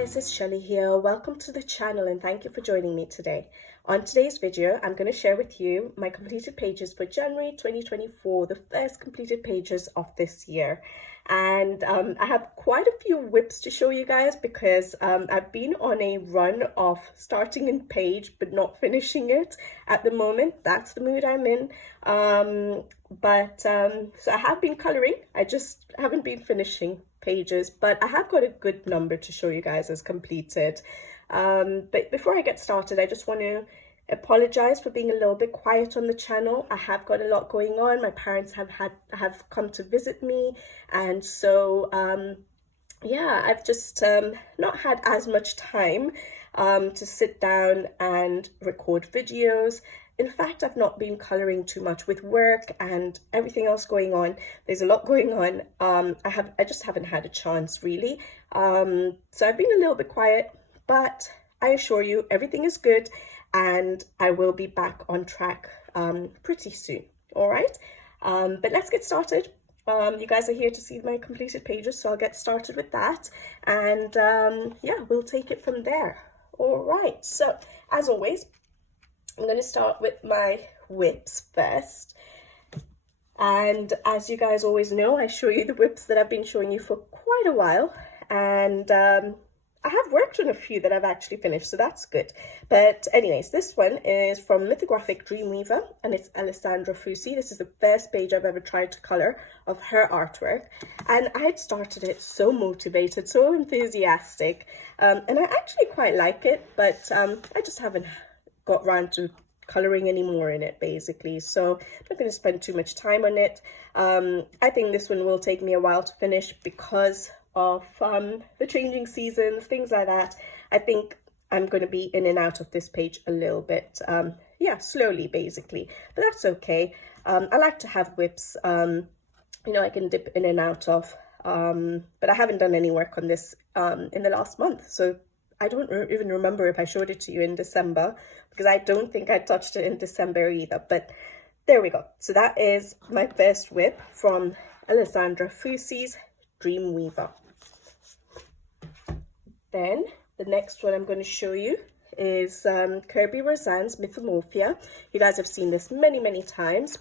guys, it's Shelly here. Welcome to the channel and thank you for joining me today. On today's video, I'm going to share with you my completed pages for January 2024, the first completed pages of this year. And I have quite a few whips to show you guys because I've been on a run of starting a page but not finishing it at the moment. That's the mood I'm in. So I have been coloring. I just haven't been finishing pages, but I have got a good number to show you guys as completed. But before I get started, I just want to apologize for being a little bit quiet on the channel. I have got a lot going on. My parents have come to visit me, and so yeah, I've just not had as much time to sit down and record videos. In fact, I've not been coloring too much with work and everything else going on. There's a lot going on. I just haven't had a chance really. So I've been a little bit quiet, but I assure you everything is good and I will be back on track pretty soon. All right. But let's get started. You guys are here to see my completed pages, so I'll get started with that. And yeah, we'll take it from there. All right. So as always, I'm going to start with my whips first. And as you guys always know, I show you the whips that I've been showing you for quite a while. And I have worked on a few that I've actually finished, so that's good. But anyways, this one is from Mythographic Dreamweaver, and it's Alessandra Fusi. This is the first page I've ever tried to color of her artwork. And I had started it so motivated, so enthusiastic. And I actually quite like it, but I just haven't got round to coloring anymore in it basically, so I'm not going to spend too much time on it. I think this one will take me a while to finish because of the changing seasons, things like that. I think I'm going to be in and out of this page a little bit, yeah, slowly basically, but that's okay. I like to have whips, you know, I can dip in and out of, but I haven't done any work on this in the last month, so I don't even remember if I showed it to you in December, because I don't think I touched it in December either, but there we go. So that is my first whip from Alessandra Fusi's Dreamweaver. Then the next one I'm going to show you is Kirby Rosan's Mythomorphia. You guys have seen this many times.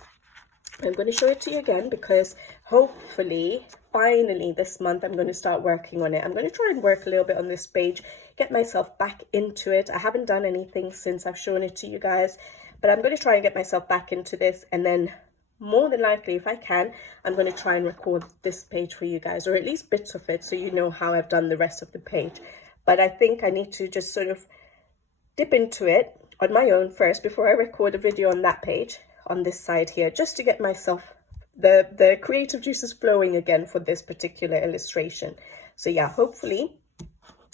I'm going to show it to you again because hopefully, finally this month, I'm going to start working on it. I'm going to try and work a little bit on this page, get myself back into it. I haven't done anything since I've shown it to you guys, but I'm going to try and get myself back into this, and then more than likely, if I can, I'm going to try and record this page for you guys, or at least bits of it, so you know how I've done the rest of the page. But I think I need to just sort of dip into it on my own first before I record a video on that page, on this side here, just to get myself the creative juices flowing again for this particular illustration. So yeah, hopefully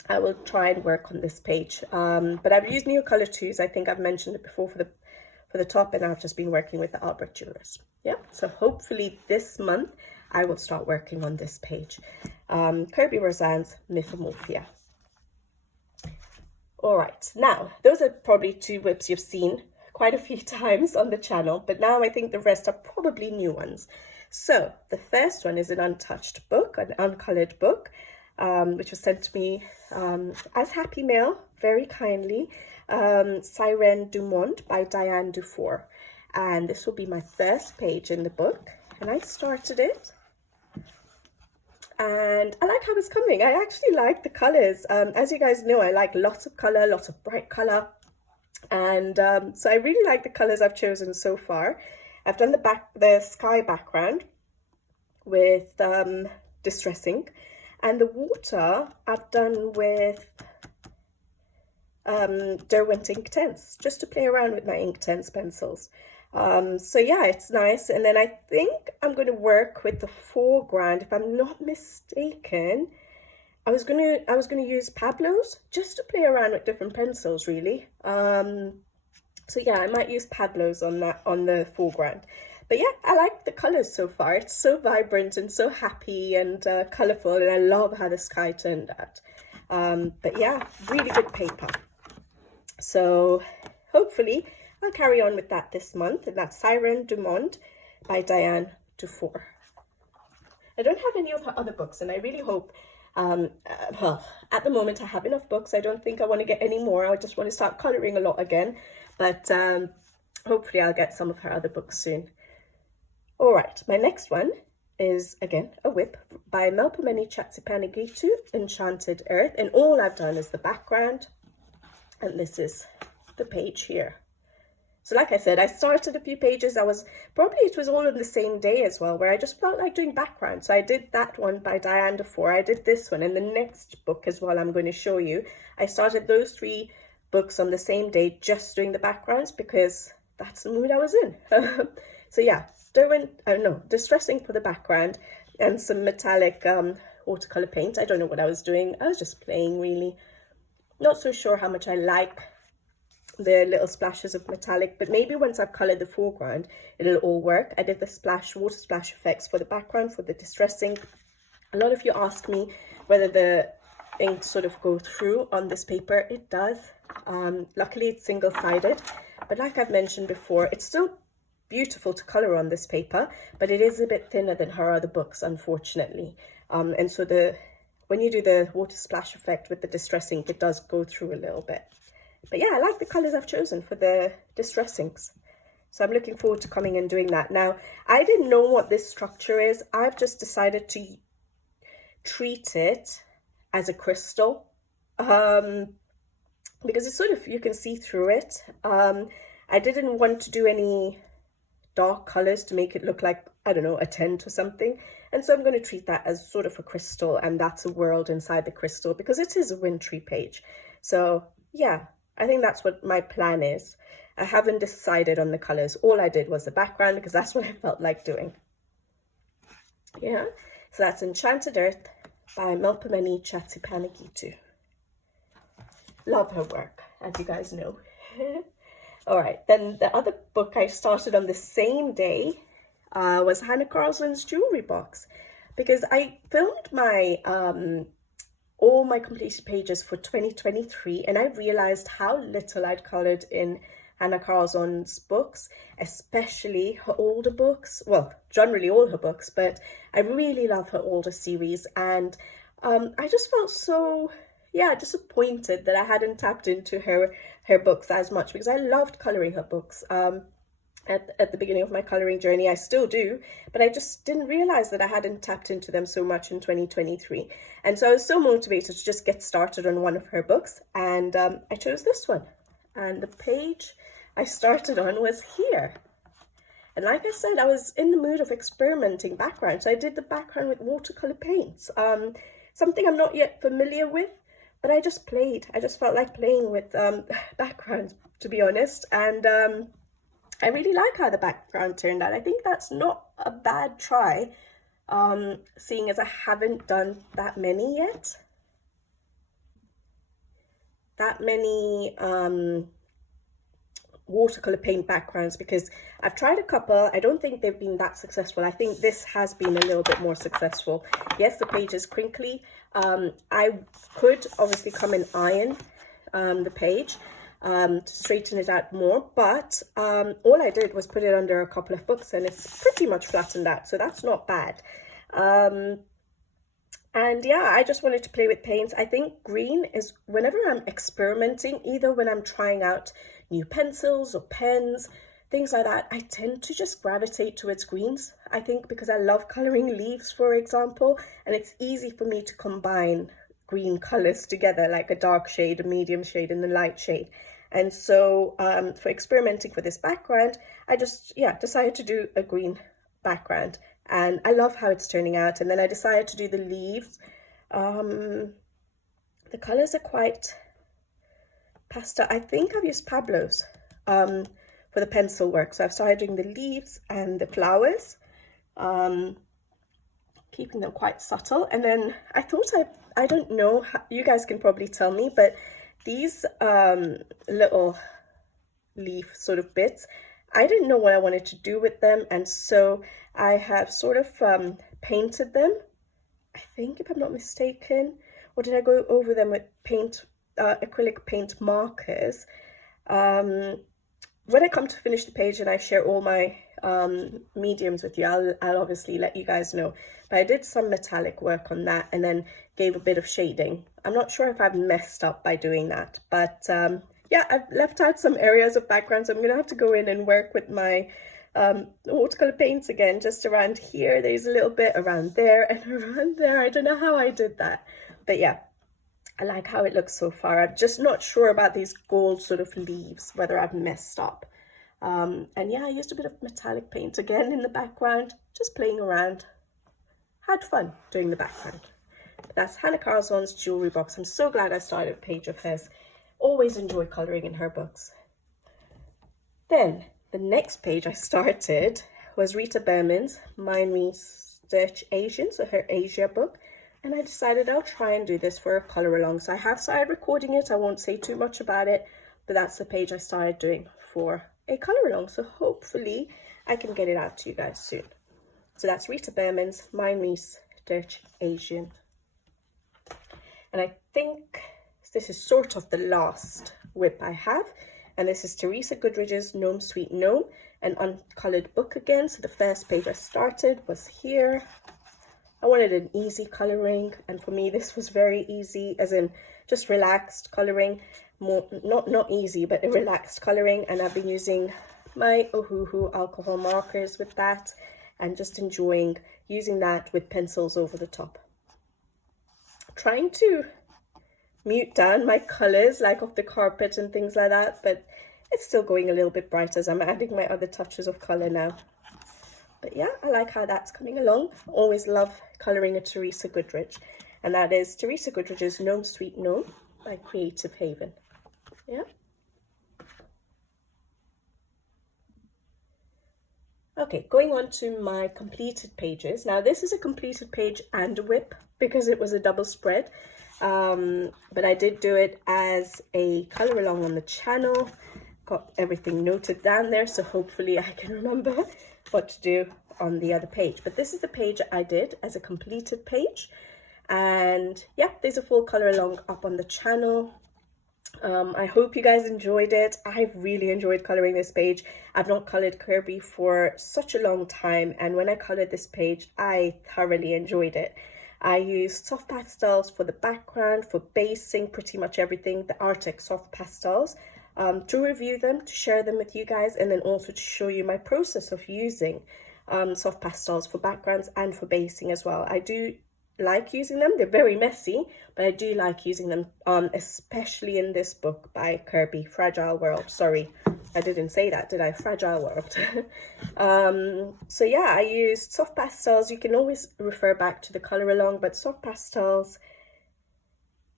I will try and work on this page. But I've used Neo Color 2s. I think I've mentioned it before for the top, and I've just been working with the Albert Jewelers. Yeah, so hopefully this month I will start working on this page. Kirby Rosan's Mythomorphia. All right, now those are probably two whips you've seen quite a few times on the channel, but now I think the rest are probably new ones. So the first one is an untouched book, an uncolored book, which was sent to me as Happy Mail, very kindly, Sirène du Monde by Diane Dufour. And this will be my first page in the book, and I started it. And I like how it's coming. I actually like the colors. As you guys know, I like lots of color, lots of bright color. And so I really like the colors I've chosen so far. I've done the sky background with Distress ink, and the water I've done with Derwent Inktense, just to play around with my Inktense pencils. So yeah, it's nice. And then I think I'm going to work with the foreground, if I'm not mistaken. I was gonna use Pablo's just to play around with different pencils, really. So yeah, I might use Pablo's on the foreground. But yeah, I like the colors so far. It's so vibrant and so happy and colorful, and I love how the sky turned out. But yeah, really good paper. So hopefully I'll carry on with that this month, and that's Sirène du Monde by Diane Dufour. I don't have any of her other books, and I really hope Well, at the moment I have enough books. I don't think I want to get any more. I just want to start colouring a lot again, but hopefully I'll get some of her other books soon. All right, my next one is again a whip by Melpomene Chatzipanegitu, Enchanted Earth, and all I've done is the background, and this is the page here. So like I said, I started a few pages. It was all on the same day as well, where I just felt like doing background. So I did that one by Diane Defoe. I did this one, and the next book as well I'm going to show you. I started those 3 books on the same day, just doing the backgrounds, because that's the mood I was in. So yeah, distressing for the background, and some metallic watercolor paint. I don't know what I was doing. I was just playing, really. Not so sure how much I like the little splashes of metallic, but maybe once I've colored the foreground, it'll all work. I did the water splash effects for the background, for the distressing. A lot of you ask me whether the ink sort of go through on this paper. It does. Luckily it's single-sided, but like I've mentioned before, it's still beautiful to color on this paper, but it is a bit thinner than her other books, unfortunately. And so when you do the water splash effect with the distressing, it does go through a little bit. But yeah, I like the colors I've chosen for the distressings. So I'm looking forward to coming and doing that. Now, I didn't know what this structure is. I've just decided to treat it as a crystal, because it's sort of, you can see through it. I didn't want to do any dark colors to make it look like, I don't know, a tent or something. And so I'm going to treat that as sort of a crystal, and that's a world inside the crystal, because it is a wintry page. So yeah, I think that's what my plan is. I haven't decided on the colors. All I did was the background, because that's what I felt like doing. Yeah, so that's Enchanted Earth by Melpomene Chatzipanegitu. Love her work, as you guys know. All right, then the other book I started on the same day was Hannah Carlson's Jewelry Box, because I filmed my all my completed pages for 2023, and I realized how little I'd colored in Hannah Carlson's books, especially her older books. Well, generally all her books, but I really love her older series, and I just felt so, yeah, disappointed that I hadn't tapped into her books as much, because I loved coloring her books. At the beginning of my coloring journey, I still do, but I just didn't realize that I hadn't tapped into them so much in 2023. And so I was so motivated to just get started on one of her books, and I chose this one. And the page I started on was here. And like I said, I was in the mood of experimenting background, so I did the background with watercolor paints, something I'm not yet familiar with, but I just played. I just felt like playing with backgrounds, to be honest, and I really like how the background turned out. I think that's not a bad try, seeing as I haven't done that many yet. That many watercolor paint backgrounds, because I've tried a couple. I don't think they've been that successful. I think this has been a little bit more successful. Yes, the page is crinkly. I could obviously come and iron the page to straighten it out more, but all I did was put it under a couple of books, and it's pretty much flattened out, so that's not bad. And yeah, I just wanted to play with paints. I think green is, whenever I'm experimenting, either when I'm trying out new pencils or pens, things like that, I tend to just gravitate towards greens. I think because I love coloring leaves, for example, and it's easy for me to combine green colors together, like a dark shade, a medium shade, and a light shade. And so for experimenting for this background, I just, yeah, decided to do a green background. And I love how it's turning out. And then I decided to do the leaves. The colors are quite pastel. I think I've used Pablo's for the pencil work. So I've started doing the leaves and the flowers, keeping them quite subtle. And then I thought, I don't know, you guys can probably tell me, but these little leaf sort of bits, I didn't know what I wanted to do with them, and so I have sort of painted them, I think, if I'm not mistaken, or did I go over them with paint, acrylic paint markers? When I come to finish the page and I share all my mediums with you, I'll obviously let you guys know. But I did some metallic work on that and then gave a bit of shading. I'm not sure if I've messed up by doing that, but yeah, I've left out some areas of background, so I'm gonna have to go in and work with my watercolor paints again. Just around here, there's a little bit around there and around there. I don't know how I did that, but yeah, I like how it looks so far. I'm just not sure about these gold sort of leaves, whether I've messed up. And yeah, I used a bit of metallic paint again in the background, just playing around. Had fun doing the background. But that's Hannah Carlson's jewelry box. I'm so glad I started a page of hers. Always enjoy colouring in her books. Then the next page I started was Rita Berman's Mind Research Asian, so her Asia book. And I decided I'll try and do this for a colour along. So I have started recording it. I won't say too much about it, but that's the page I started doing for a colour along. So hopefully I can get it out to you guys soon. So that's Rita Berman's Mind Research Asian. And I think this is sort of the last whip I have. And this is Teresa Goodridge's Gnome Sweet Gnome, an uncoloured book again. So the first page I started was here. I wanted an easy colouring, and for me this was very easy, as in just relaxed colouring, more not easy, but a relaxed colouring. And I've been using my Ohuhu alcohol markers with that, and just enjoying using that with pencils over the top. Trying to mute down my colours, like off the carpet and things like that, but it's still going a little bit bright as I'm adding my other touches of colour now. But yeah, I like how that's coming along. Always love colouring a Teresa Goodridge. And that is Teresa Goodridge's Gnome Sweet Gnome by Creative Haven. Yeah. Okay, going on to my completed pages. Now this is a completed page and a whip because it was a double spread. But I did do it as a colour along on the channel. Got everything noted down there, so hopefully I can remember what to do on the other page. But this is the page I did as a completed page, and yeah, there's a full colour along up on the channel. I hope you guys enjoyed it. I've really enjoyed colouring this page. I've not coloured Kirby for such a long time, and when I coloured this page I thoroughly enjoyed it. I used soft pastels for the background, for basing pretty much everything, the Arctic soft pastels, to review them, to share them with you guys, and then also to show you my process of using soft pastels for backgrounds and for basing as well. I do like using them. They're very messy, but I do like using them, especially in this book by Kirby, Fragile World. Sorry, I didn't say that, did I? Fragile World. So yeah, I used soft pastels. You can always refer back to the colour along, but soft pastels,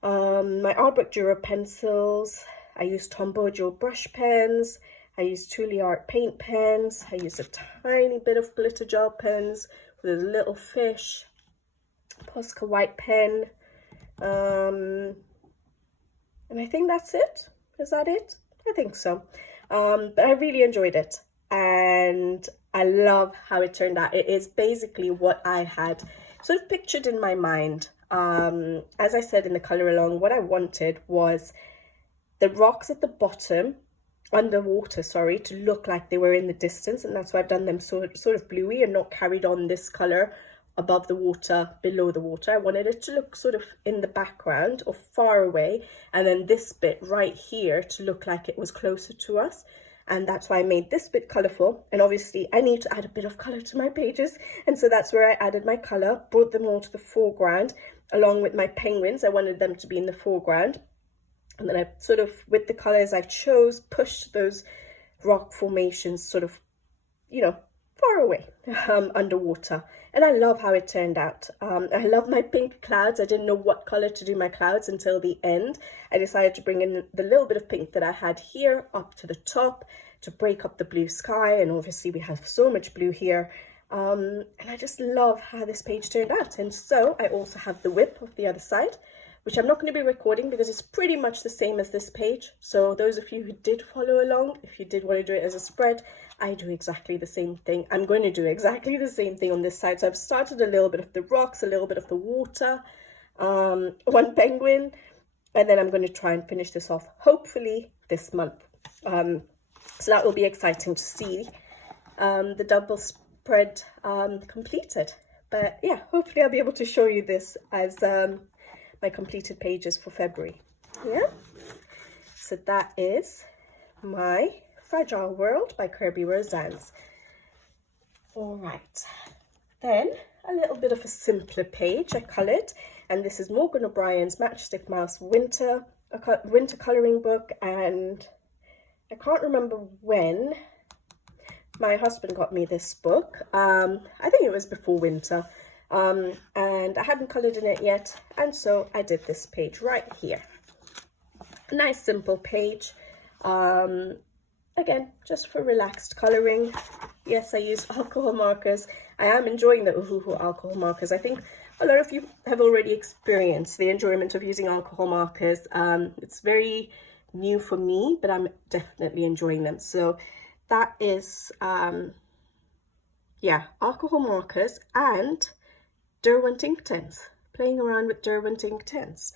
my Art Book Dura pencils, I used Tombow Joe brush pens, I used Thule Art paint pens, I used a tiny bit of glitter gel pens with a little fish, Posca white pen, and I think that's it. Is that it? I think so. But I really enjoyed it, and I love how it turned out. It is basically what I had sort of pictured in my mind. As I said in the colour along, what I wanted was the rocks at the bottom, underwater, sorry, to look like they were in the distance, and that's why I've done them sort of bluey and not carried on this colour above the water, below the water. I wanted it to look sort of in the background or far away, and then this bit right here to look like it was closer to us. And that's why I made this bit colourful. And obviously I need to add a bit of colour to my pages, and so that's where I added my colour, brought them all to the foreground along with my penguins. I wanted them to be in the foreground, and then I sort of, with the colours I chose, pushed those rock formations sort of, you know, far away, underwater. And I love how it turned out. I love my pink clouds. I didn't know what colour to do my clouds until the end. I decided to bring in the little bit of pink that I had here up to the top to break up the blue sky, and obviously we have so much blue here. And I just love how this page turned out. And so I also have the whip of the other side, which I'm not going to be recording because it's pretty much the same as this page. So those of you who did follow along, if you did want to do it as a spread, I do exactly the same thing. I'm going to do exactly the same thing on this side. So I've started a little bit of the rocks, a little bit of the water, one penguin, and then I'm going to try and finish this off hopefully this month. So that will be exciting to see the double spread completed. But yeah, hopefully I'll be able to show you this as my completed pages for February. Yeah, so that is my Fragile World by Kirby Rosannes. All right, then a little bit of a simpler page I coloured, and this is Morgan O'Brien's Matchstick Mouse winter colouring book, and I can't remember when my husband got me this book. I think it was before winter, and I hadn't coloured in it yet, and so I did this page right here. A nice simple page, again, just for relaxed colouring. Yes, I use alcohol markers. I am enjoying the Uhuhu alcohol markers. I think a lot of you have already experienced the enjoyment of using alcohol markers. It's very new for me, but I'm definitely enjoying them. So that is, yeah, alcohol markers and Derwent ink tins, playing around with Derwent ink tins.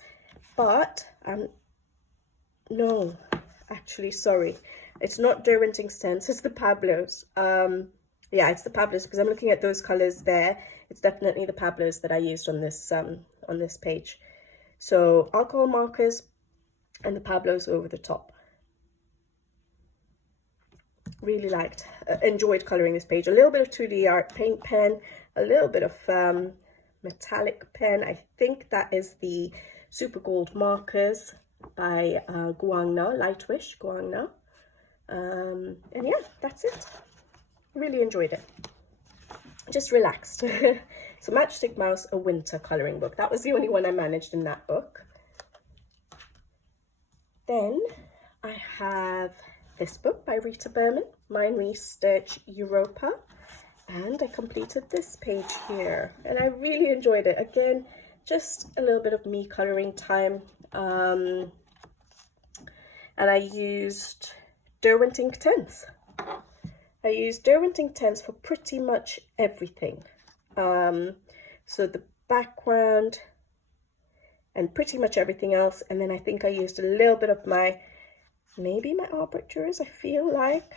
But, no, actually, sorry, it's not Derwent ink tins, it's the Pablos. Yeah, it's the Pablos, because I'm looking at those colors there. It's definitely the Pablos that I used on this page. So alcohol markers and the Pablos over the top. Really enjoyed colouring this page. A little bit of 2D art paint pen, a little bit of metallic pen. I think that is the Super Gold markers by Guangna, Lightwish Guangna. And yeah, that's it. Really enjoyed it. Just relaxed. So Matchstick Mouse, a winter colouring book. That was the only one I managed in that book. Then I have this book by Rita Berman, Mind Research Europa, and I completed this page here, and I really enjoyed it. Again, just a little bit of me colouring time, and I used Derwent ink tins. I used Derwent ink tins for pretty much everything. So the background and pretty much everything else, and then I think I used a little bit of maybe my arbiters, I feel like.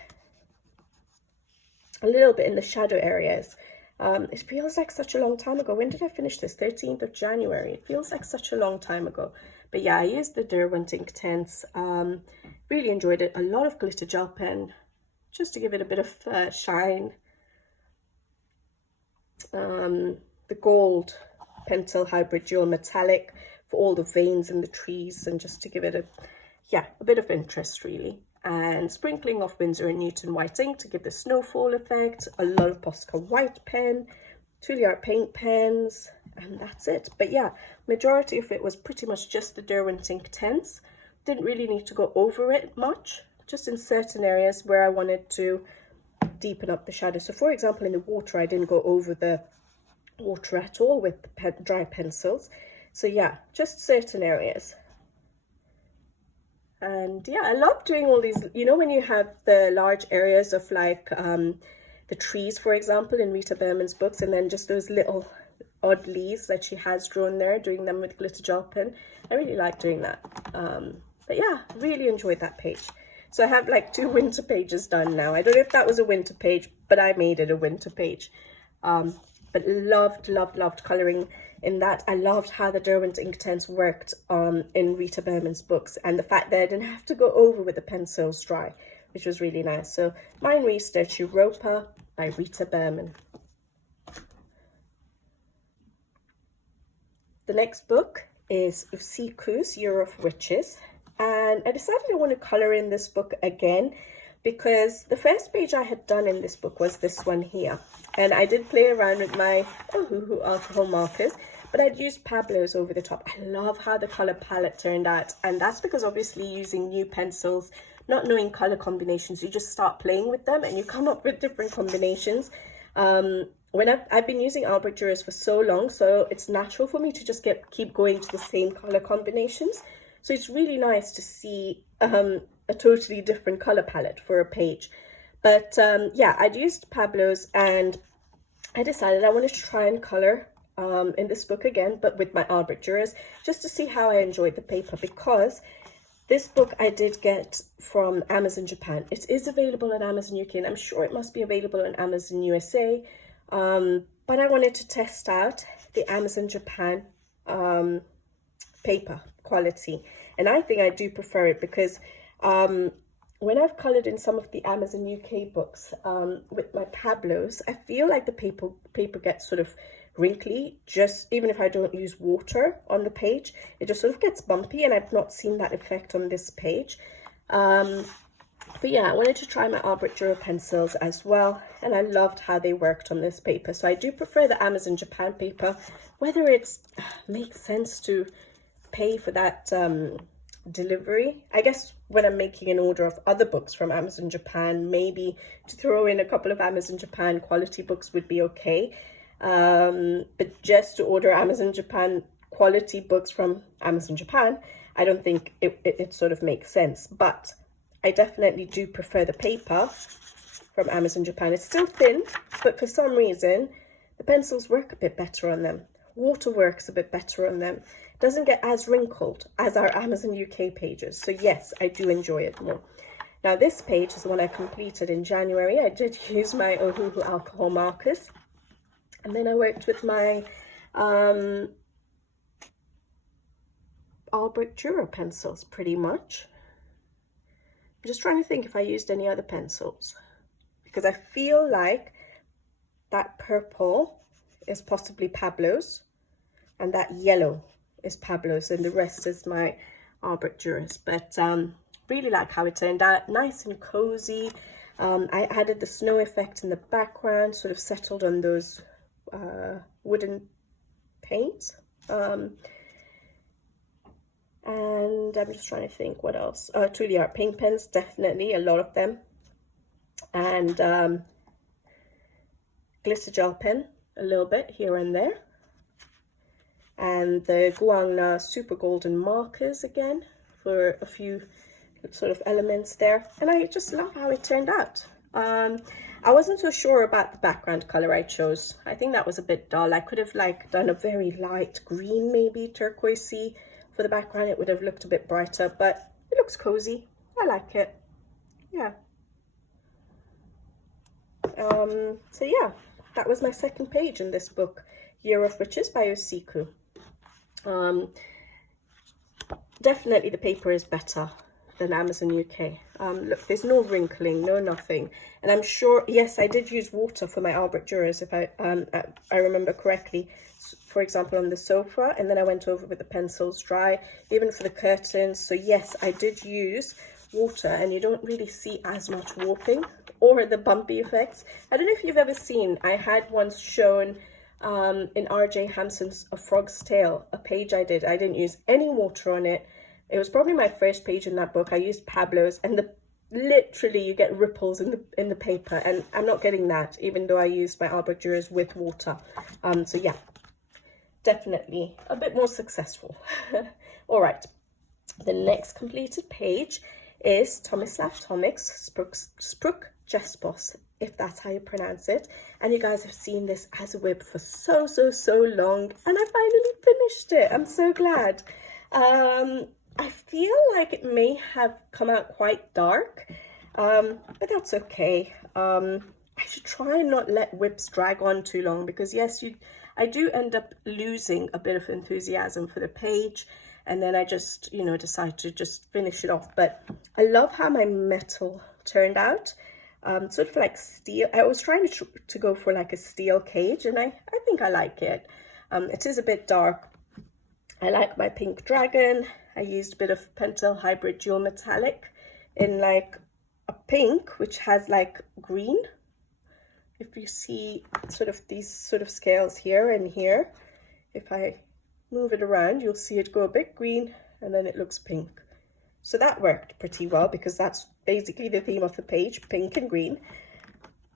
A little bit in the shadow areas. It feels like such a long time ago. When did I finish this? 13th of January. It feels like such a long time ago. But yeah, I used the Derwent ink tints. Really enjoyed it. A lot of glitter gel pen, just to give it a bit of shine. The gold Pentel Hybrid Dual Metallic for all the veins in the trees, and just to give it a bit of interest really. And sprinkling of Winsor & Newton white ink to give the snowfall effect. A lot of Posca white pen, 2D art paint pens, and that's it. But yeah, majority of it was pretty much just the Derwent ink tints. Didn't really need to go over it much, just in certain areas where I wanted to deepen up the shadow. So for example, in the water, I didn't go over the water at all with the dry pencils. So yeah, just certain areas. And yeah, I love doing all these, you know, when you have the large areas of like the trees, for example, in Rita Berman's books, and then just those little odd leaves that she has drawn there, doing them with glitter gel pen. I really like doing that. But yeah, really enjoyed that page. So I have like 2 winter pages done now. I don't know if that was a winter page, but I made it a winter page. But loved colouring in that. I loved how the Derwent ink tints worked in Rita Berman's books, and the fact that I didn't have to go over with the pencils dry, which was really nice. So Mind Research Europa by Rita Berman. The next book is Usiku's Year of Witches, and I decided I want to colour in this book again because the first page I had done in this book was this one here, and I did play around with my Ohuhu alcohol markers, but I'd used Pablos over the top. I love how the colour palette turned out, and that's because obviously using new pencils, not knowing colour combinations, you just start playing with them and you come up with different combinations. When I've been using arbiters for so long, so it's natural for me to just keep going to the same colour combinations. So it's really nice to see a totally different colour palette for a page. But yeah, I'd used Pablos, and I decided I wanted to try and colour in this book again, but with my arbiters, just to see how I enjoyed the paper, because This book I did get from Amazon Japan. It is available on Amazon UK, and I'm sure it must be available on Amazon USA. But I wanted to test out the Amazon Japan paper quality. And I think I do prefer it because when I've coloured in some of the Amazon UK books with my Pablos, I feel like the paper gets sort of wrinkly, just even if I don't use water on the page, it just sort of gets bumpy, and I've not seen that effect on this page. But yeah, I wanted to try my Albrecht Dürer pencils as well, and I loved how they worked on this paper. So I do prefer the Amazon Japan paper, whether it makes sense to pay for that delivery. I guess when I'm making an order of other books from Amazon Japan, maybe to throw in a couple of Amazon Japan quality books would be okay. But just to order Amazon Japan quality books from Amazon Japan, I don't think it sort of makes sense. But I definitely do prefer the paper from Amazon Japan. It's still thin, but for some reason the pencils work a bit better on them. Water works a bit better on them. It doesn't get as wrinkled as our Amazon UK pages. So yes, I do enjoy it more. Now this page is the one I completed in January. I did use my Ohuhu alcohol markers. And then I worked with my Albrecht Dürer pencils pretty much. I'm just trying to think if I used any other pencils, because I feel like that purple is possibly Pablo's and that yellow is Pablo's, and the rest is my Albrecht Dürers. But really like how it turned out, nice and cozy. I added the snow effect in the background, sort of settled on those wooden paints, and I'm just trying to think what else. Truly Art paint pens, definitely a lot of them, and glitter gel pen a little bit here and there, and the Guangna super golden markers again for a few sort of elements there. And I just love how it turned out. I wasn't so sure about the background color I chose. I think that was a bit dull. I could have done a very light green, maybe turquoisey for the background. It would have looked a bit brighter, but it looks cozy. I like it. Yeah. So yeah, that was my second page in this book, Year of Riches by Osiku. Definitely the paper is better than Amazon UK. Look, there's no wrinkling, no nothing. And I'm sure, yes, I did use water for my Albrecht Dürers, if I remember correctly, for example, on the sofa, and then I went over with the pencils dry, even for the curtains. So yes, I did use water, and you don't really see as much warping or the bumpy effects. I don't know if you've ever seen, I had once shown in R.J. Hampson's A Frog's Tale, a page I didn't use any water on it. It was probably my first page in that book. I used Pablo's, and literally you get ripples in the paper, and I'm not getting that, even though I used my Albrecht Dürers with water. So yeah, definitely a bit more successful. All right, the next completed page is Tomislav Tomic's Spruk Jespos, if that's how you pronounce it. And you guys have seen this as a whip for so long, and I finally finished it. I'm so glad. I feel like it may have come out quite dark, but that's okay. I should try and not let whips drag on too long, because yes, I do end up losing a bit of enthusiasm for the page, and then I just, decide to just finish it off. But I love how my metal turned out, sort of like steel. I was trying to go for like a steel cage, and I think I like it. It is a bit dark. I like my pink dragon. I used a bit of Pentel Hybrid Dual Metallic in like a pink, which has like green. If you see sort of these sort of scales here and here, if I move it around, you'll see it go a bit green and then it looks pink. So that worked pretty well, because that's basically the theme of the page, pink and green.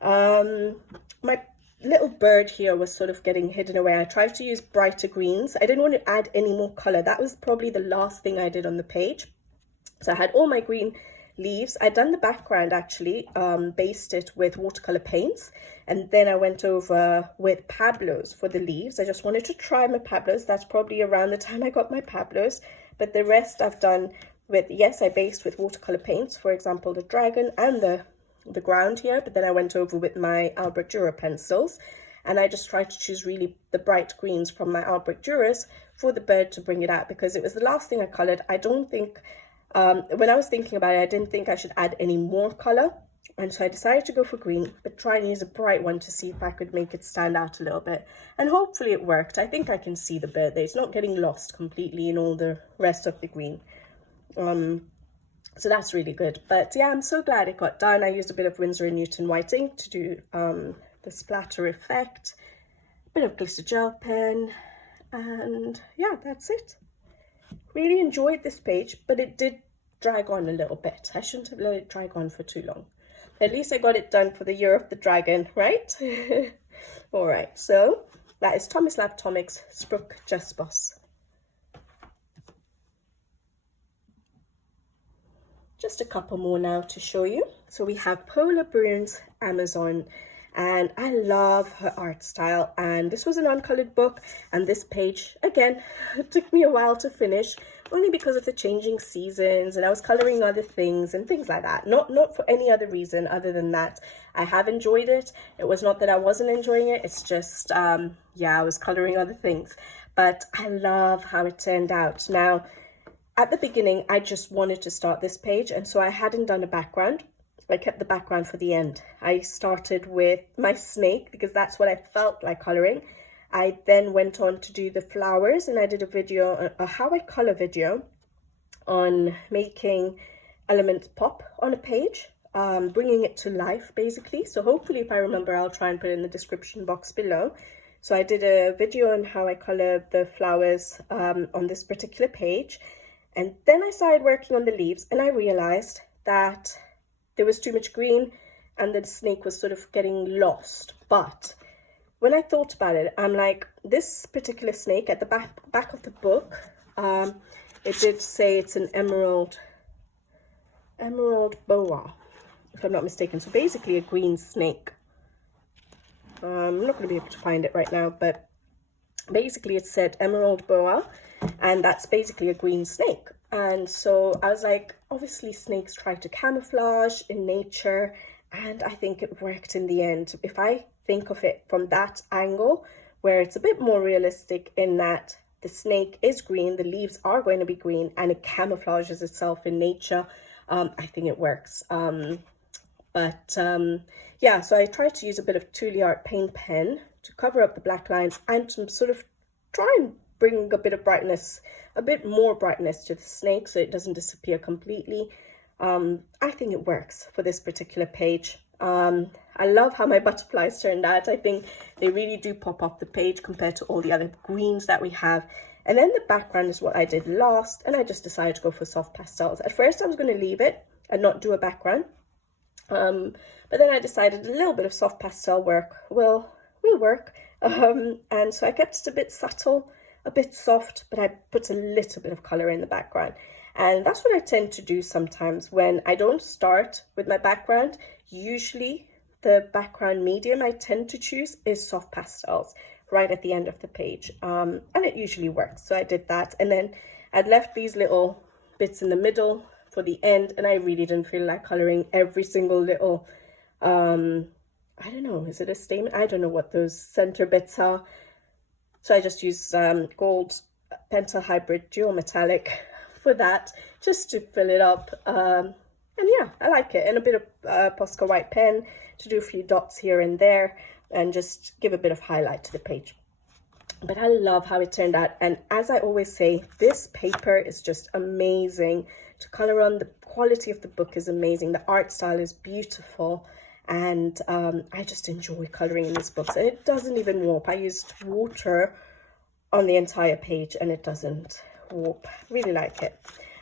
My little bird here was sort of getting hidden away. I tried to use brighter greens. I didn't want to add any more color. That was probably the last thing I did on the page. So I had all my green leaves. I'd done the background actually, based it with watercolor paints, and then I went over with Pablo's for the leaves. I just wanted to try my Pablo's. That's probably around the time I got my Pablo's, but the rest I've done with, yes, I based with watercolor paints, for example, the dragon and the ground here, but then I went over with my Albrecht Dürer pencils, and I just tried to choose really the bright greens from my Albrecht Dürers for the bird to bring it out, because it was the last thing I colored. I don't think, when I was thinking about it, I didn't think I should add any more color, and so I decided to go for green, but try and use a bright one to see if I could make it stand out a little bit, and hopefully it worked. I think I can see the bird there. It's not getting lost completely in all the rest of the green. So that's really good. But yeah, I'm so glad it got done. I used a bit of Winsor & Newton white ink to do the splatter effect, a bit of glitter gel pen, and yeah, that's it. Really enjoyed this page, but it did drag on a little bit. I shouldn't have let it drag on for too long. At least I got it done for the year of the dragon, right? All right, so that is Thomas Lab Tomic's Spruck Just Boss. Just a couple more now to show you. So we have Paula Brune's Amazon, and I love her art style, and this was an uncolored book, and this page again it took me a while to finish, only because of the changing seasons, and I was coloring other things and things like that, not for any other reason other than that. I have enjoyed it. It was not that I wasn't enjoying it, it's just yeah, I was coloring other things, but I love how it turned out. Now at the beginning I just wanted to start this page, and so I hadn't done a background. I kept the background for the end. I started with my snake because that's what I felt like coloring. I then went on to do the flowers, and I did a video, a how I color video on making elements pop on a page, bringing it to life basically. So hopefully, if I remember, I'll try and put it in the description box below. So I did a video on how I color the flowers on this particular page. And then I started working on the leaves, and I realized that there was too much green and the snake was sort of getting lost. But when I thought about it, I'm like, this particular snake at the back of the book, it did say it's an emerald boa, if I'm not mistaken. So basically a green snake. I'm not going to be able to find it right now, but basically it said emerald boa, and that's basically a green snake. And so I was like, obviously snakes try to camouflage in nature, and I think it worked in the end. If I think of it from that angle, where it's a bit more realistic in that the snake is green, the leaves are going to be green, and it camouflages itself in nature, I think it works. Yeah, so I tried to use a bit of Thule Art paint pen to cover up the black lines and to sort of try and bring a bit of brightness, a bit more brightness to the snake so it doesn't disappear completely. I think it works for this particular page. I love how my butterflies turned out. I think they really do pop off the page compared to all the other greens that we have. And then the background is what I did last, and I just decided to go for soft pastels. At first I was going to leave it and not do a background, but then I decided a little bit of soft pastel work will work, and so I kept it a bit subtle, a bit soft, but I put a little bit of color in the background. And that's what I tend to do sometimes when I don't start with my background. Usually the background medium I tend to choose is soft pastels right at the end of the page, and it usually works. So I did that, and then I'd left these little bits in the middle for the end, and I really didn't feel like coloring every single little I don't know, is it a statement? I don't know what those center bits are. So I just used gold Pentel Hybrid Dual Metallic for that, just to fill it up. And yeah, I like it. And a bit of Posca white pen to do a few dots here and there and just give a bit of highlight to the page. But I love how it turned out. And as I always say, this paper is just amazing to color on. The quality of the book is amazing. The art style is beautiful. And I just enjoy coloring in this book. And it doesn't even warp. I used water on the entire page and it doesn't warp. Really like it.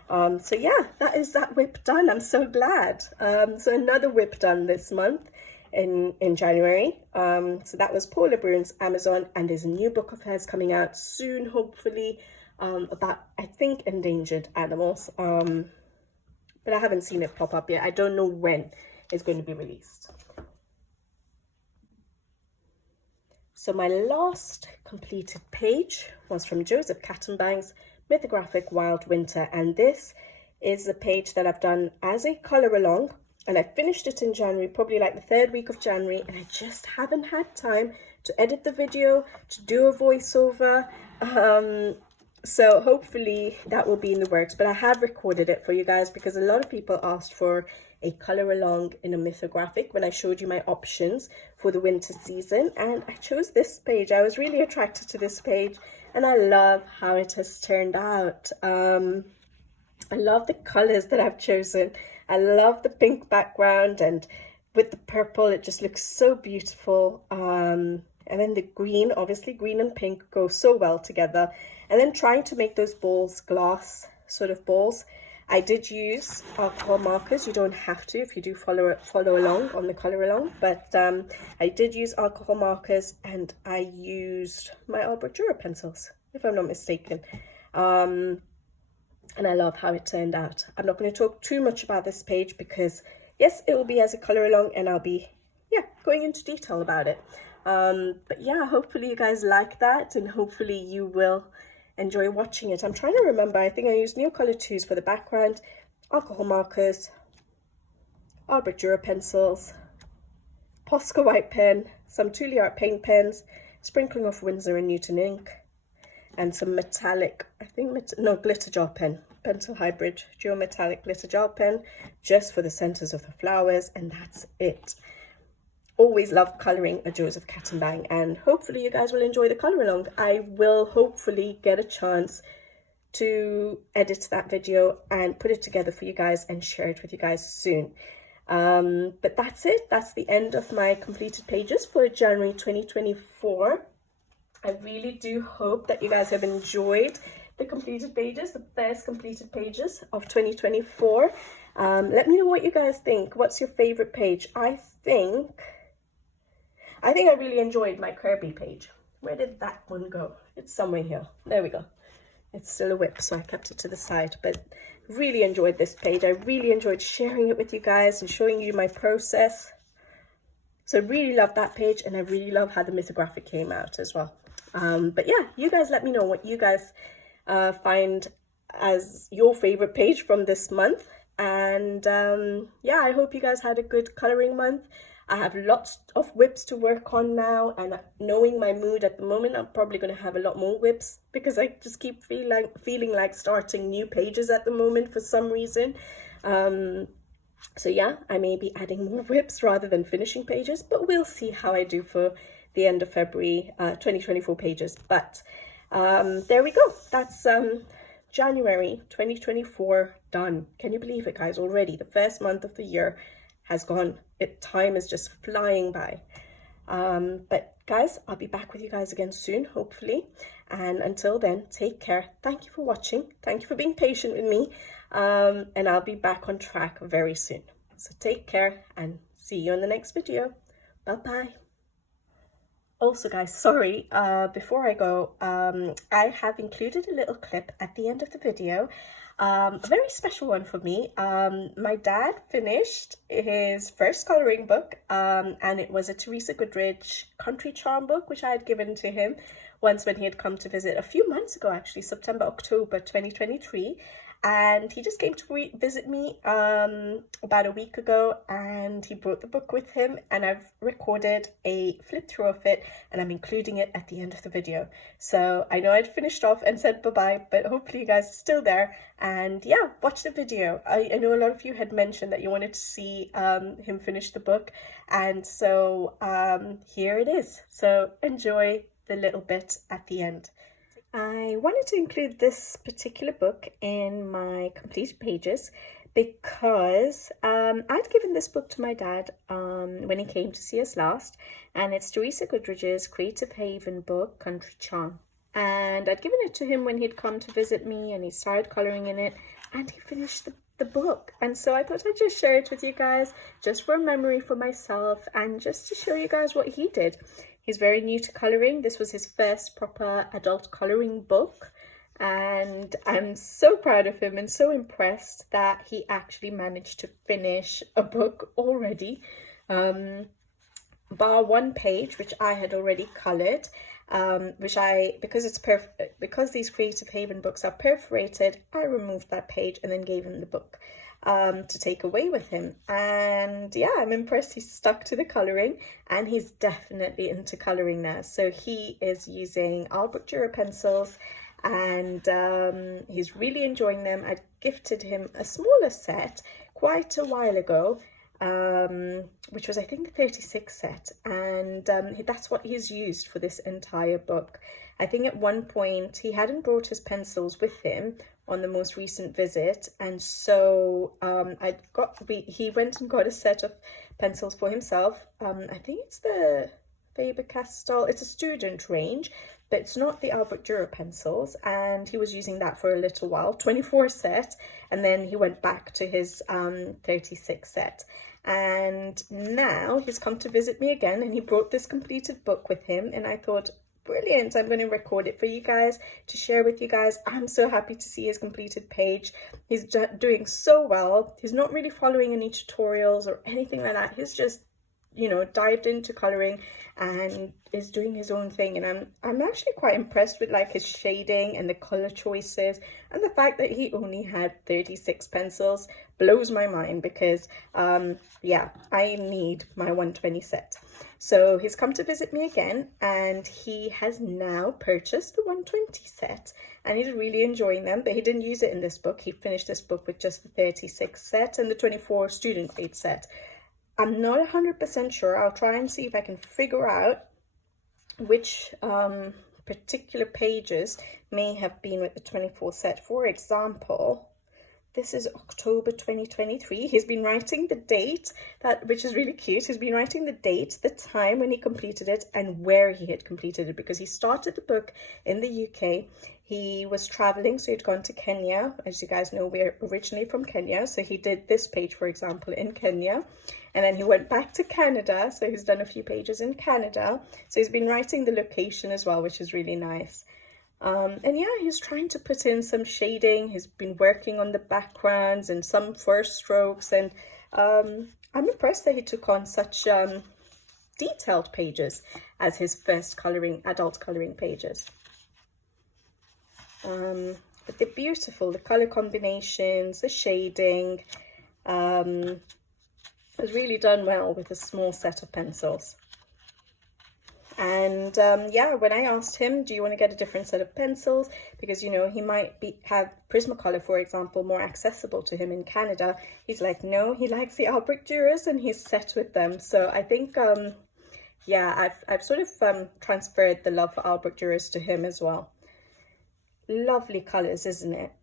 So yeah, that is that whip done. I'm so glad. So another whip done this month in January. So that was Paula Brune's Amazon, and there's a new book of hers coming out soon, hopefully, about, I think, endangered animals. But I haven't seen it pop up yet. I don't know when it's going to be released. So my last completed page was from Joseph Cattenbank's Mythographic Wild Winter, and this is the page that I've done as a color along, and I finished it in January, probably like the third week of January, and I just haven't had time to edit the video, to do a voiceover. So hopefully that will be in the works, but I have recorded it for you guys because a lot of people asked for a color along in a mythographic when I showed you my options for the winter season, and I chose this page. I was really attracted to this page and I love how it has turned out. I love the colors that I've chosen. I love the pink background, and with the purple it just looks so beautiful. And then the green, obviously green and pink go so well together. And then trying to make those balls glass sort of balls. I did use alcohol markers. You don't have to if you do follow along on the color along, but I did use alcohol markers, and I used my Albrecht pencils, if I'm not mistaken. And I love how it turned out. I'm not going to talk too much about this page because yes, it will be as a color along, and I'll be going into detail about it. But yeah, hopefully you guys like that, and hopefully you will enjoy watching it. I'm trying to remember, I think I used Neocolor 2s for the background, alcohol markers, Albrecht Dürer pencils, Posca white pen, some Tule Art paint pens, sprinkling of Winsor and Newton ink, and some metallic, glitter gel pen, pencil hybrid geometallic glitter gel pen, just for the centers of the flowers, and that's it. Always love colouring a Joseph Kattenbang, and hopefully you guys will enjoy the colour along. I will hopefully get a chance to edit that video and put it together for you guys and share it with you guys soon. But that's it. That's the end of my completed pages for January 2024. I really do hope that you guys have enjoyed the completed pages, the first completed pages of 2024. Let me know what you guys think. What's your favourite page? I think I really enjoyed my Kirby page. Where did that one go? It's somewhere here. There we go. It's still a whip, so I kept it to the side. But really enjoyed this page. I really enjoyed sharing it with you guys and showing you my process. So I really love that page, and I really love how the Mythographic came out as well. But yeah, you guys let me know what you guys find as your favorite page from this month. And yeah, I hope you guys had a good coloring month. I have lots of whips to work on now, and knowing my mood at the moment, I'm probably going to have a lot more whips because I just keep feeling like starting new pages at the moment for some reason. So yeah, I may be adding more whips rather than finishing pages, but we'll see how I do for the end of February 2024 pages. But there we go. That's January 2024 done. Can you believe it, guys? Already the first month of the year has gone. Time is just flying by. But guys, I'll be back with you guys again soon, hopefully. And until then, take care. Thank you for watching. Thank you for being patient with me. And I'll be back on track very soon. So take care and see you in the next video. Bye-bye. Also, guys, sorry, before I go, I have included a little clip at the end of the video. A very special one for me. My dad finished his first colouring book, and it was a Teresa Goodridge Country Charm book, which I had given to him once when he had come to visit a few months ago, actually, September, October 2023. And he just came to visit me about a week ago, and he brought the book with him, and I've recorded a flip through of it, and I'm including it at the end of the video. So I know I'd finished off and said bye-bye, but hopefully you guys are still there. And yeah, watch the video. I know a lot of you had mentioned that you wanted to see him finish the book, and so here it is. So enjoy the little bit at the end. I wanted to include this particular book in my completed pages because I'd given this book to my dad when he came to see us last, and it's Teresa Goodridge's Creative Haven book, Country Charm. And I'd given it to him when he'd come to visit me, and he started colouring in it, and he finished the book. And so I thought I'd just share it with you guys, just for a memory for myself, and just to show you guys what he did. He's very new to colouring. This was his first proper adult colouring book, and I'm so proud of him and so impressed that he actually managed to finish a book already, bar one page which I had already coloured. because these Creative Haven books are perforated, I removed that page and then gave him the book to take away with him. And yeah, I'm impressed he's stuck to the colouring, and he's definitely into colouring now. So he is using Albrecht Dürer pencils, and he's really enjoying them. I gifted him a smaller set quite a while ago, which was I think the 36 set, and that's what he's used for this entire book. I think at one point he hadn't brought his pencils with him on the most recent visit, and so he went and got a set of pencils for himself. I think it's the Faber-Castell, it's a student range, but it's not the Albrecht Dürer pencils, and he was using that for a little while, 24 set, and then he went back to his 36 set. And now he's come to visit me again, and he brought this completed book with him, and I thought, brilliant, I'm going to record it for you guys to share with you guys. I'm so happy to see his completed page. He's doing so well. He's not really following any tutorials or anything like that. He's just, you know, dived into colouring and is doing his own thing, and I'm actually quite impressed with like his shading and the colour choices, and the fact that he only had 36 pencils blows my mind, because yeah, I need my 120 set. So he's come to visit me again, and he has now purchased the 120 set, and he's really enjoying them, but he didn't use it in this book. He finished this book with just the 36 set and the 24 student grade set. I'm not 100% sure. I'll try and see if I can figure out which particular pages may have been with the 24 set. For example, this is October 2023. He's been writing the date, which is really cute. He's been writing the date, the time when he completed it, and where he had completed it, because he started the book in the UK. He was traveling, so he'd gone to Kenya. As you guys know, we're originally from Kenya, so he did this page, for example, in Kenya. And then he went back to Canada, so he's done a few pages in Canada. So he's been writing the location as well, which is really nice. And yeah, he's trying to put in some shading. He's been working on the backgrounds and some first strokes. And I'm impressed that he took on such detailed pages as his first adult colouring pages. But they're beautiful, the colour combinations, the shading. Was really done well with a small set of pencils. And yeah, when I asked him, do you want to get a different set of pencils, because you know he might have Prismacolor, for example, more accessible to him in Canada, he's like, no, he likes the Albrecht Dürers and he's set with them. So I think yeah, I've sort of transferred the love for Albrecht Dürers to him as well. Lovely colours, isn't it?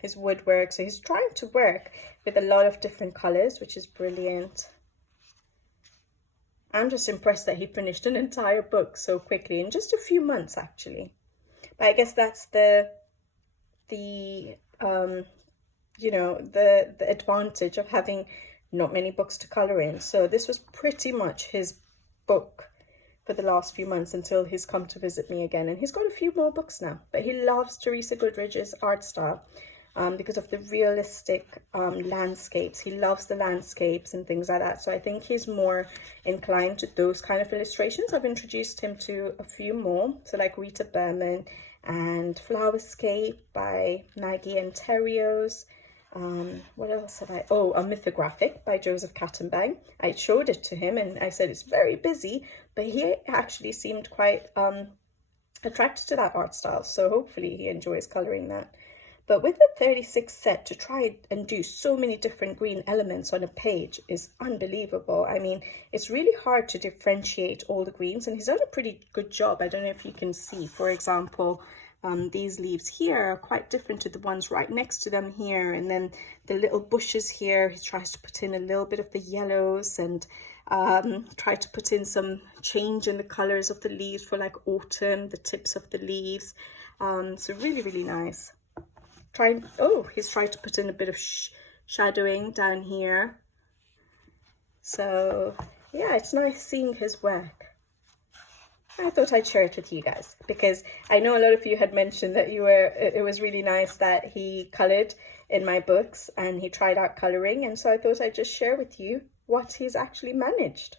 His woodwork, so he's trying to work with a lot of different colors, which is brilliant. I'm just impressed that he finished an entire book so quickly in just a few months, actually. But I guess that's the you know, the advantage of having not many books to color in. So this was pretty much his book for the last few months until he's come to visit me again, and he's got a few more books now. But he loves Teresa Goodridge's art style. Because of the realistic landscapes. He loves the landscapes and things like that. So I think he's more inclined to those kind of illustrations. I've introduced him to a few more. So like Rita Berman and Flowerscape by Maggie and Terrios. What else have I? Oh, a Mythographic by Joseph Kattenbang. I showed it to him and I said it's very busy, but he actually seemed quite attracted to that art style. So hopefully he enjoys colouring that. But with the 36 set, to try and do so many different green elements on a page is unbelievable. I mean, it's really hard to differentiate all the greens, and he's done a pretty good job. I don't know if you can see, for example, these leaves here are quite different to the ones right next to them here. And then the little bushes here, he tries to put in a little bit of the yellows and try to put in some change in the colors of the leaves for like autumn, the tips of the leaves. So really, really nice. He's tried to put in a bit of shadowing down here. So yeah, it's nice seeing his work. I thought I'd share it with you guys because I know a lot of you had mentioned that it was really nice that he colored in my books and he tried out coloring, and so I thought I'd just share with you what he's actually managed.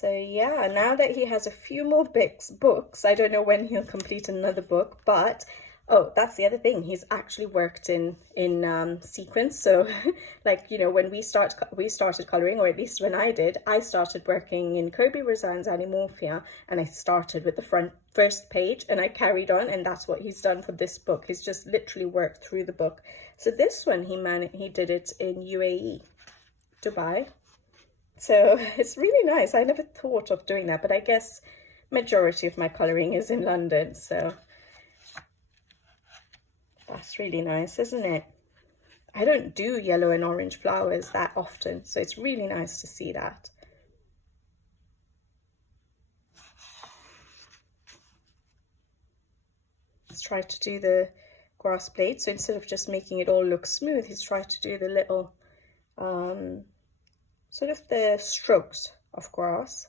So yeah, now that he has a few more books, I don't know when he'll complete another book, but oh, that's the other thing. He's actually worked in sequence. So like, you know, when we started coloring, or at least when I did, I started working in Kirby Rosan's Animorphia, and I started with the first page and I carried on, and that's what he's done for this book. He's just literally worked through the book. So this one he did it in UAE, Dubai. So it's really nice. I never thought of doing that, but I guess majority of my colouring is in London, so that's really nice, isn't it? I don't do yellow and orange flowers that often, so it's really nice to see that. Let's try to do the grass blade. So instead of just making it all look smooth, he's tried to do the little sort of the strokes of grass.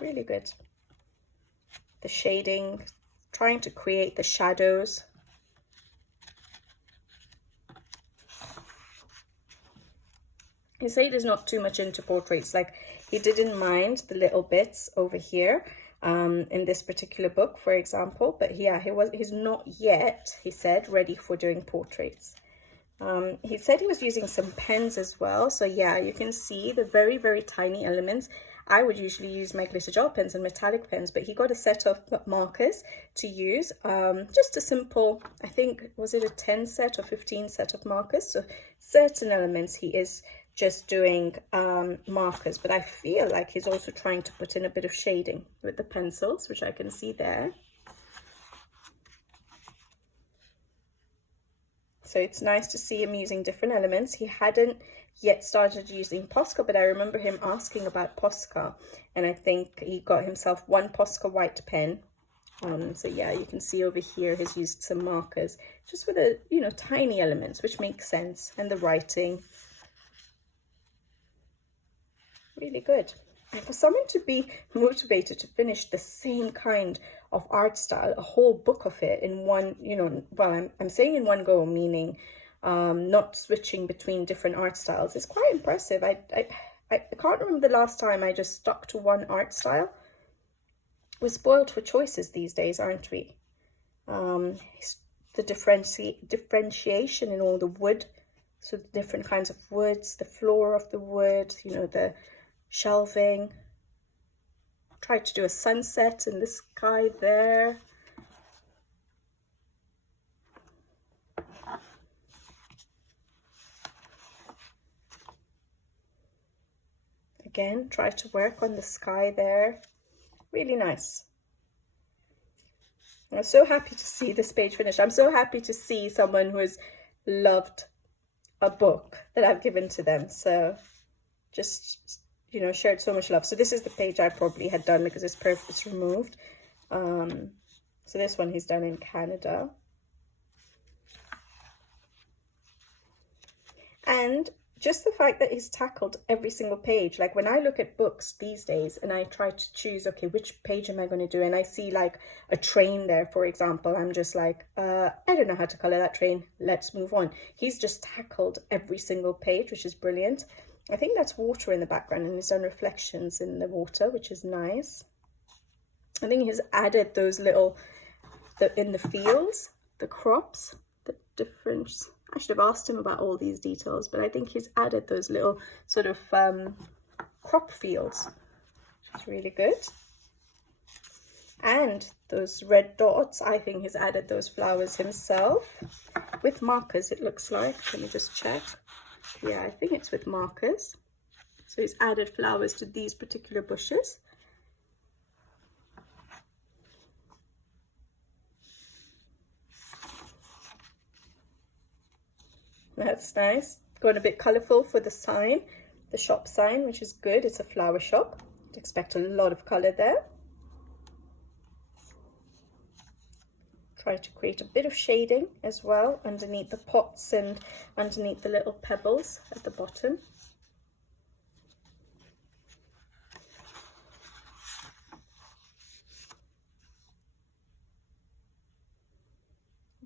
Really good. The shading, trying to create the shadows. He said he's not too much into portraits. Like, he didn't mind the little bits over here in this particular book, for example, but yeah, he's not yet, he said, ready for doing portraits. He said he was using some pens as well. So yeah, you can see the very, very tiny elements. I would usually use my glitter gel pens and metallic pens, but he got a set of markers to use. Just a simple, I think, was it a 10 set or 15 set of markers? So certain elements he is just doing markers, but I feel like he's also trying to put in a bit of shading with the pencils, which I can see there. So it's nice to see him using different elements. He hadn't yet started using Posca, but I remember him asking about Posca, and I think he got himself one Posca white pen. So yeah, you can see over here he's used some markers just with a, you know, tiny elements, which makes sense, and the writing. Really good. And for someone to be motivated to finish the same kind of art style, a whole book of it in one, you know, well, I'm saying in one go, meaning not switching between different art styles, is quite impressive. I can't remember the last time I just stuck to one art style. We're spoiled for choices these days, aren't we? The differentiation in all the wood, so the different kinds of woods, the floor of the wood, you know, the shelving. Tried to do a sunset in the sky there. Again, try to work on the sky there. Really nice. I'm so happy to see this page finished. I'm so happy to see someone who has loved a book that I've given to them. So just, you know, shared so much love. So this is the page I probably had done because it's removed. So this one he's done in Canada. And just the fact that he's tackled every single page. Like when I look at books these days and I try to choose, okay, which page am I going to do? And I see like a train there, for example, I'm just like, I don't know how to color that train. Let's move on. He's just tackled every single page, which is brilliant. I think that's water in the background, and he's done reflections in the water, which is nice. I think he's added those little, in the fields, the crops, the difference. I should have asked him about all these details, but I think he's added those little sort of crop fields, which is really good. And those red dots, I think he's added those flowers himself with markers, it looks like. Let me just check. Yeah, I think it's with markers. So he's added flowers to these particular bushes. That's nice. Going a bit colourful for the sign, the shop sign, which is good. It's a flower shop. I'd expect a lot of colour there. Try to create a bit of shading as well underneath the pots and underneath the little pebbles at the bottom.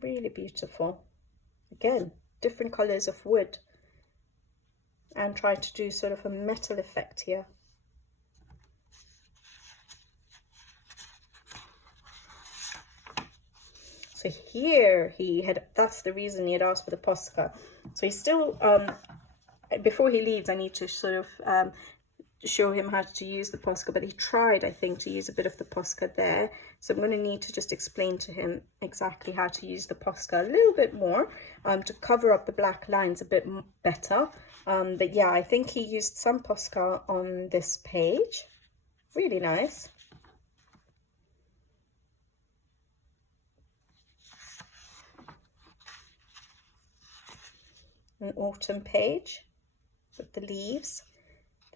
Really beautiful. Again, different colours of wood. and try to do sort of a metal effect here. So here that's the reason he had asked for the Posca. So he's still, before he leaves, I need to sort of show him how to use the Posca, but he tried, I think, to use a bit of the Posca there. So I'm going to need to just explain to him exactly how to use the Posca a little bit more, to cover up the black lines a bit better. But yeah, I think he used some Posca on this page. Really nice. An autumn page with the leaves,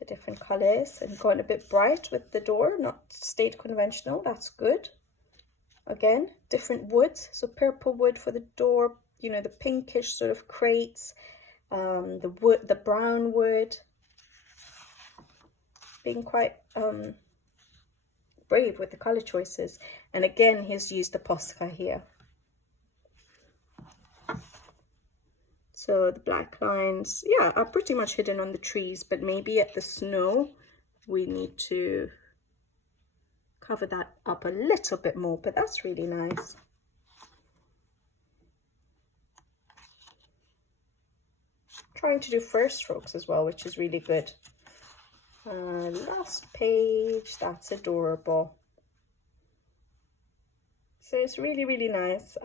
the different colors, and gone a bit bright with the door, not stayed conventional. That's good. Again, different woods, so purple wood for the door, you know, the pinkish sort of crates, the brown wood. Being quite brave with the color choices. And again, he's used the Posca here. So the black lines, yeah, are pretty much hidden on the trees, but maybe at the snow, we need to cover that up a little bit more, but that's really nice. Trying to do first strokes as well, which is really good. Last page, that's adorable. So it's really, really nice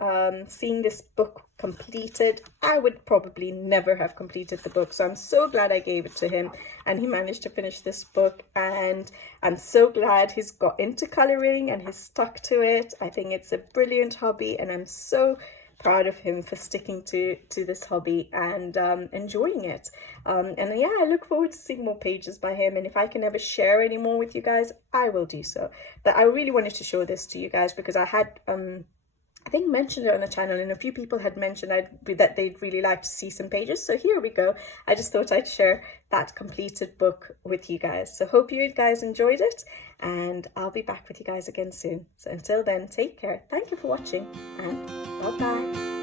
seeing this book completed. I would probably never have completed the book, so I'm so glad I gave it to him and he managed to finish this book, and I'm so glad he's got into colouring and he's stuck to it. I think it's a brilliant hobby, and I'm so proud of him for sticking to this hobby and enjoying it. And yeah, I look forward to seeing more pages by him, and if I can ever share any more with you guys, I will do so. But I really wanted to show this to you guys because I had I think mentioned it on the channel, and a few people had mentioned that they'd really like to see some pages. So here we go. I just thought I'd share that completed book with you guys. So hope you guys enjoyed it, and I'll be back with you guys again soon. So until then, take care. Thank you for watching, and bye-bye.